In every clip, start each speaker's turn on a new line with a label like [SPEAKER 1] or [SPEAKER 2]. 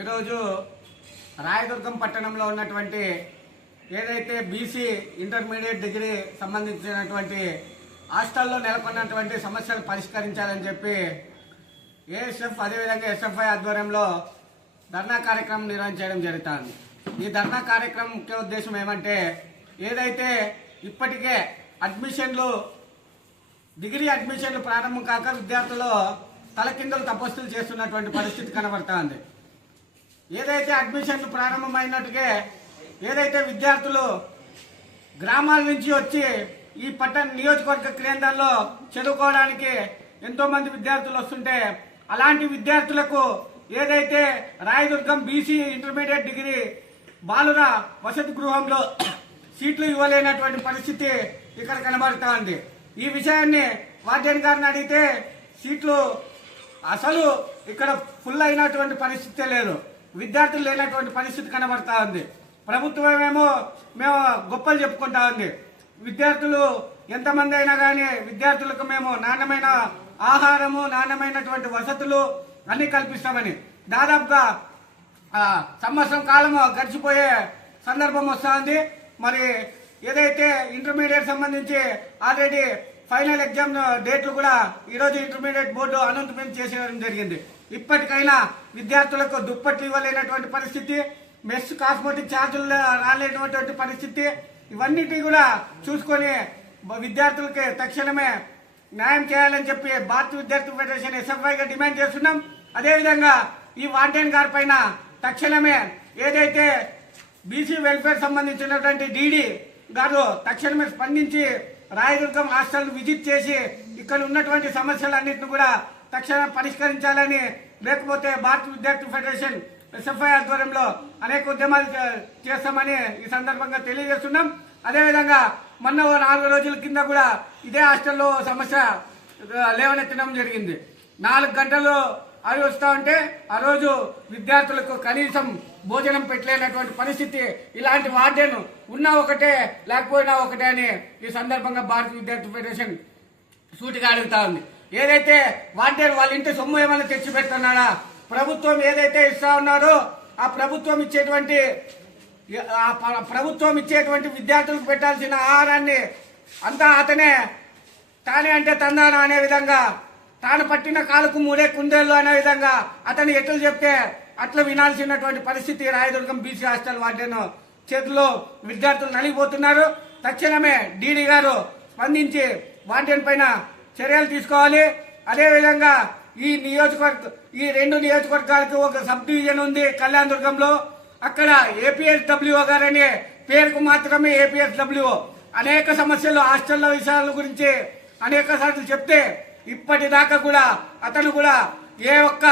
[SPEAKER 1] ఈరోజు రాయదుర్గం పట్టణంలో ఉన్నటువంటి ఏదైతే బీసీ ఇంటర్మీడియట్ డిగ్రీ సంబంధించినటువంటి హాస్టల్లో నెలకొన్నటువంటి సమస్యలు పరిష్కరించాలని చెప్పి ఏఎస్ఎఫ్ అదేవిధంగా ఎస్ఎఫ్ఐ ఆధ్వర్యంలో ధర్నా కార్యక్రమం నిర్వహణ చేయడం జరుగుతుంది ఈ ధర్నా కార్యక్రమం ముఖ్య ఉద్దేశం ఏమంటే ఏదైతే ఇప్పటికే అడ్మిషన్లు డిగ్రీ అడ్మిషన్లు ప్రారంభం కాక విద్యార్థులు తలకిందులు తపస్సులు చేస్తున్నటువంటి పరిస్థితి కనబడుతోంది ఏదైతే అడ్మిషన్లు ప్రారంభమైనట్టుగా ఏదైతే విద్యార్థులు గ్రామాల నుంచి వచ్చి ఈ పట్టణ నియోజకవర్గ కేంద్రాల్లో చదువుకోవడానికి ఎంతోమంది విద్యార్థులు వస్తుంటే అలాంటి విద్యార్థులకు ఏదైతే రాయదుర్గం బీసీ ఇంటర్మీడియట్ డిగ్రీ బాలుర వసతి గృహంలో సీట్లు ఇవ్వలేనటువంటి పరిస్థితి ఇక్కడ కనబడుతూ ఉంది ఈ విషయాన్ని వాద్యన్ గారిని అడిగితే సీట్లు అసలు ఇక్కడ ఫుల్ అయినటువంటి పరిస్థితే లేదు విద్యార్థులు లేనటువంటి పరిస్థితి కనబడతా ఉంది ప్రభుత్వమేమో మేము గొప్పలు చెప్పుకుంటా ఉంది విద్యార్థులు ఎంతమంది అయినా కానీ విద్యార్థులకు మేము నాణ్యమైన ఆహారము నాణ్యమైనటువంటి వసతులు అన్ని కల్పిస్తామని దాదాపుగా సంవత్సరం కాలము గడిచిపోయే సందర్భం వస్తుంది మరి ఏదైతే ఇంటర్మీడియట్ సంబంధించి ఆల్రెడీ ఫైనల్ ఎగ్జామ్ డేట్లు కూడా ఈరోజు ఇంటర్మీడియట్ బోర్డు అనౌన్స్మెంట్ చేసేయడం జరిగింది ఇప్పటికైనా విద్యార్థులకు దుప్పట్లు ఇవ్వలేనటువంటి పరిస్థితి మెస్ కాస్మెటిక్ ఛార్జులు రాలేనటువంటి పరిస్థితి ఇవన్నిటిని కూడా చూసుకొని విద్యార్థులకి తక్షణమే న్యాయం చేయాలని చెప్పి భారత విద్యార్థి ఫెడరేషన్ ఎస్ఎఫ్ఐగా డిమాండ్ చేస్తున్నాం అదేవిధంగా ఈ వాంటేన్ గారి పైన తక్షణమే ఏదైతే బీసీ వెల్ఫేర్ సంబంధించినటువంటి డీడీ గారు తక్షణమే స్పందించి రాయదుర్గం హాస్టల్ విజిట్ చేసి ఇక్కడ ఉన్నటువంటి సమస్యలన్నింటినీ కూడా తక్షణం పరిష్కరించాలని లేకపోతే భారత విద్యార్థి ఫెడరేషన్ ఎస్ఎఫ్ఐ ఆధ్వర్యంలో అనేక ఉద్యమాలు చేస్తామని ఈ సందర్భంగా తెలియజేస్తున్నాం అదేవిధంగా మొన్న ఓ నాలుగు రోజుల కింద కూడా ఇదే హాస్టల్లో సమస్య లేవనెత్తడం జరిగింది నాలుగు గంటలు అవి వస్తా ఉంటే ఆ రోజు విద్యార్థులకు కనీసం భోజనం పెట్టలేనటువంటి పరిస్థితి ఇలాంటి వార్డెన్ ఉన్నా ఒకటే లేకపోయినా ఒకటే అని ఈ సందర్భంగా భారత విద్యార్థి ఫెడరేషన్ సూటిగా అడుగుతా ఉంది ఏదైతే వాంటేరు వాళ్ళ ఇంటి సొమ్ము ఏమైనా తెచ్చి పెడుతున్నాడా ప్రభుత్వం ఏదైతే ఇస్తా ఉన్నారో ఆ ప్రభుత్వం ఇచ్చేటువంటి ప్రభుత్వం ఇచ్చేటువంటి విద్యార్థులకు పెట్టాల్సిన ఆహారాన్ని అంతా అతనే తానే అంటే తందాన అనే విధంగా తాను పట్టిన కాలుకు మూడే కుందేళ్లు అనే విధంగా అతను ఎట్లు చెప్తే అట్లా వినాల్సినటువంటి పరిస్థితి రాయదుర్గం బీసీ హాస్టల్ వాటిను చేతిలో విద్యార్థులు నలిగిపోతున్నారు తక్షణమే డీడీ గారు స్పందించి వాటిని పైన చర్యలు తీసుకోవాలి అదేవిధంగా ఈ నియోజకవర్గ ఈ రెండు నియోజకవర్గాలకు ఒక సబ్ డివిజన్ ఉంది కళ్యాణ్ దుర్గంలో అక్కడ ఏపీఎస్డబ్ల్యూఓ గారనే పేరుకు మాత్రమే ఏపీఎస్డబ్ల్యూఓ అనేక సమస్యలు హాస్టల్ల విషయాల గురించి అనేక సార్లు చెప్తే ఇప్పటిదాకా కూడా అతను కూడా ఏ ఒక్క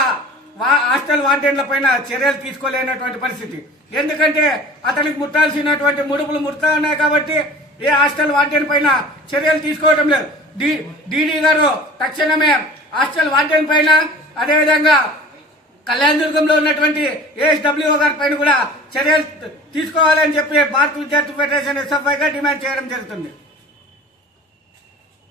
[SPEAKER 1] హాస్టల్ వార్డెన్ల పైన చర్యలు తీసుకోలేనటువంటి పరిస్థితి ఎందుకంటే అతనికి ముట్టాల్సినటువంటి ముడుపులు ముడతా ఉన్నాయి కాబట్టి ఏ హాస్టల్ వార్డెన్ పైన చర్యలు తీసుకోవడం లేదు డిడి గారు తక్షణమే హాస్టల్ వార్డెన్ పైన అదేవిధంగా కళ్యాణ దుర్గంలో ఉన్నటువంటి ఏఎస్డబ్ల్యూ గారి పైన కూడా చర్యలు తీసుకోవాలని చెప్పి భారత విద్యార్థి ఫెడరేషన్ ఎస్ఎఫ్ఐగా డిమాండ్ చేయడం జరుగుతుంది